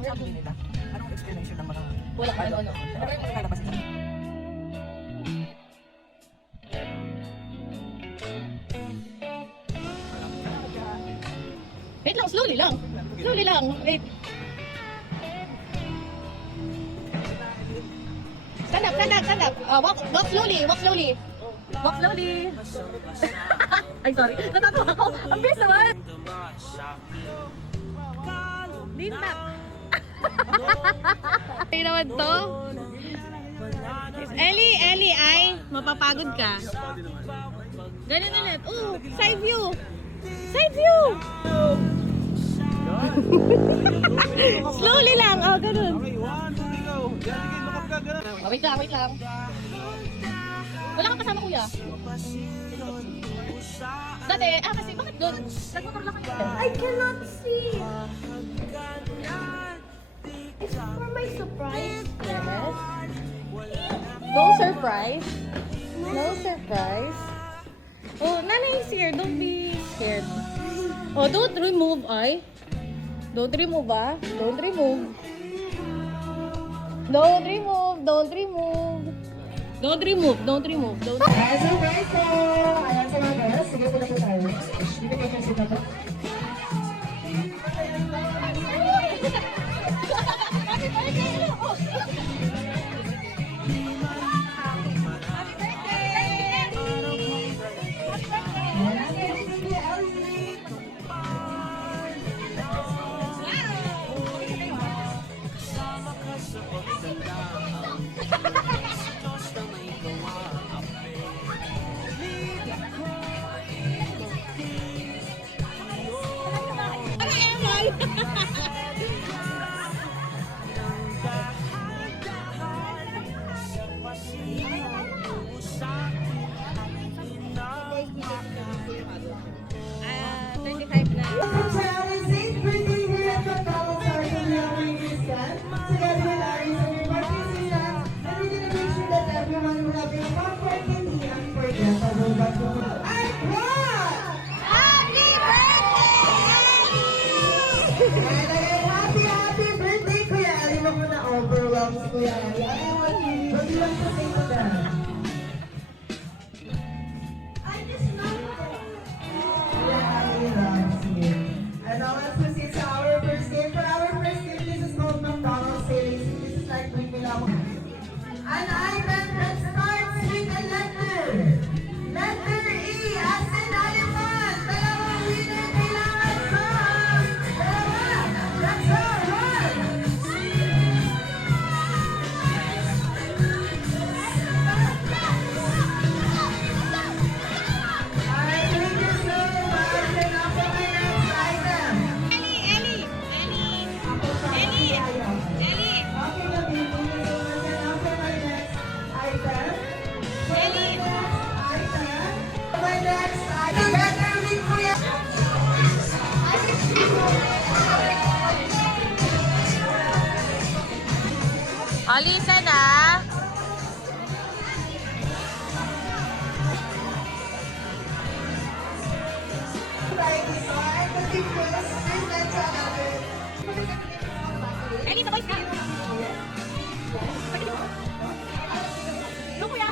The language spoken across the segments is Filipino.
Anong sabi nila? Anong explanation ng mga... Wala ka ano. Lalabas ito. Wait lang, slowly lang. Slowly lang. Wait. Stand up, stand up, stand up. Walk slowly, walk slowly. Walk slowly. Ay, sorry. Natatawa ako. Ang bilis naman. Lean back. Ay naman to. Ellie, ay, mapapagod ka. Ganun ulit. Oh, side view. Side view. Slowly lang. Oh, ganun. Okay, 1, 2, go. Sige, lukap ka, ganun. Oh, wait lang, wait lang. Wala kang kasama, kuya. Dati, kasi bakit doon? Nagmotor lang kayo. I cannot see. It's for my surprise. Yes. No surprise. No surprise. Oh, Nana is here. Don't be scared. Oh, don't remove, ay. Don't remove, ah. Don't remove. Don't remove. Don't remove. Don't remove. Don't remove. Don't As a right po. Ayan sa mga guys. Sige po na po tayo. Dito po kasi na po. Happy birthday, Kuya Ali. Wag mo na overwhelm si Kuya Ali. Wag lang po say to them. Kuya Ali loves you. And now let's proceed to our first game. For our first game, this is called McDonald's Savings. This is like bring me lang. An item that starts with a letter. Letter E, as in elephant. Dalawang winner kailangan sa... That's all, run! Alright, thank you so much. And now for my next item. Ellie. Okay, na baby. And now for my next item. My next item. Better with Kuya. Alisan na. Ellie, sabay ka. Go, kuya.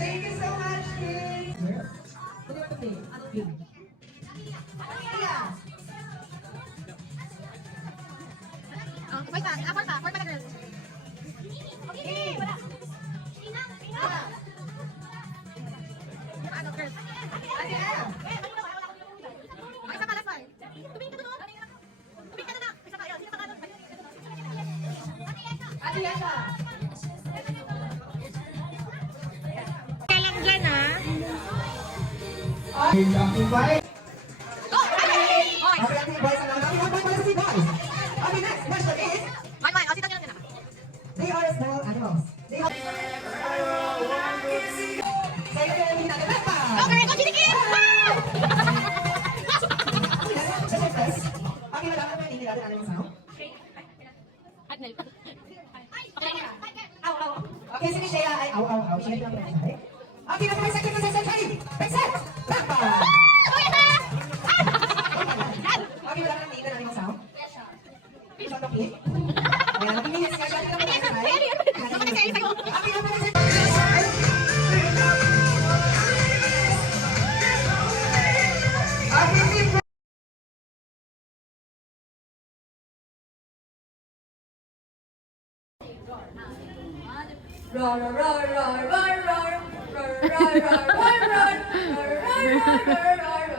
Thank you so much, kids. Ate Em! Ate Yesha! Kaya lang dyan, ha? Okay, Lucky Boys. Okay, Lucky Boys. Lucky Boys para sa si Boys. Okay, next question is, they are small animals. They are... Sa'yo kayo yung hinanap pa. Okay, malaman mo yung hindi natin animal sound? Okay, sige Shea ay aw. Shea lang na siya. Okay, na may second na sa second. Next set. Rampa. Okay, wala ka nang tingnan animal sound? Shot of it. Ayan, nakikinis ka siya. Okay, na may second. Roar, roar, roar, roar, roar, roar, roar, roar, roar, roar, roar, roar, roar, roar, roar, roar,